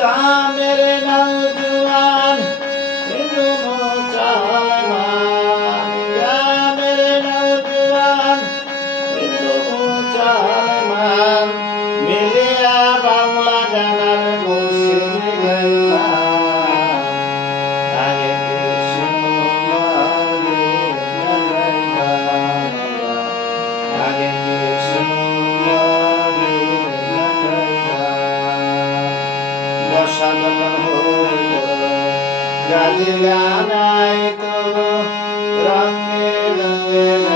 গ্রামের নওজোয়ান হিন্দু মুসলমান, গ্রামের নওজোয়ান হিন্দু মুসলমান মিলিয়া বাংলা গানার মুর্শিদ গাইলাম। আগে কৃষ্ণ আগে কৃষ্ণ বর্ষা যখন হইল গাজির গান আইতো রঙে রঙে